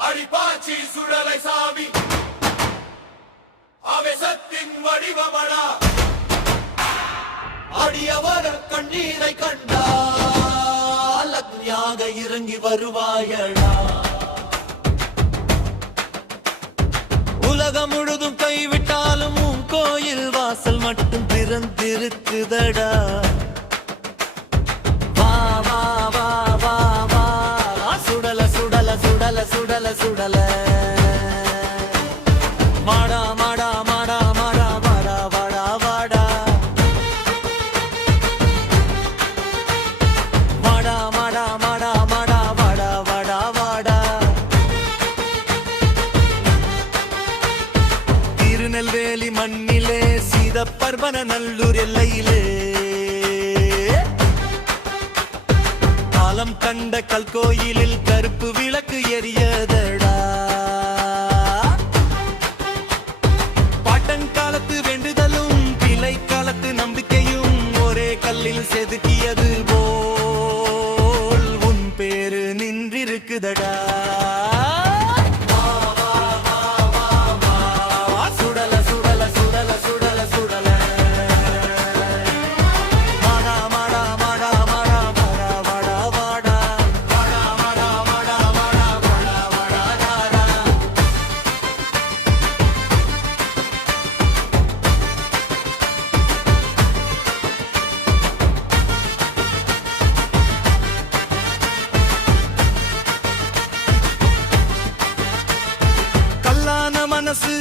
அடிப்பாச்சி சுடலை சாமி ஆவேசத்தின் வடிவமடா அடியவர கண்ணீரை கண்டால் அக்னியாக இறங்கி வருவாயடா. உலகம் முழுதும் கைவிட்டாலும் உன் கோயில் வாசல் மட்டும் திறந்திருக்குதடா. வா வா வா வா வா சுடல சுடல சுடல சுடல சுடல மாடா மாடா மாடா மாடா வாடா வாடா வாடா மாடா மாடா மாடா மாடா வாடா வாடா வாடா. திருநெல்வேலி மண்ணிலே சீதப்பர்வன நல்லூர் எல்லையிலே காலம் கண்ட கல்கோயிலில் கருப்பு விளக்கு எரியதடா. பாட்டங்காலத்து வேண்டுதலும் பிழை காலத்து நம்பிக்கையும் ஒரே கல்லில் செதுக்கியது போல் உன் பேரு நின்றிருக்குதடா. சுடல சுடல சுடல சுடல சுடல மாடா மாடா மாடா மாடா வாடா வாடா வாடா வாடா வாடா வாடா வாடா வாடா வாடா. கல்லான மனசு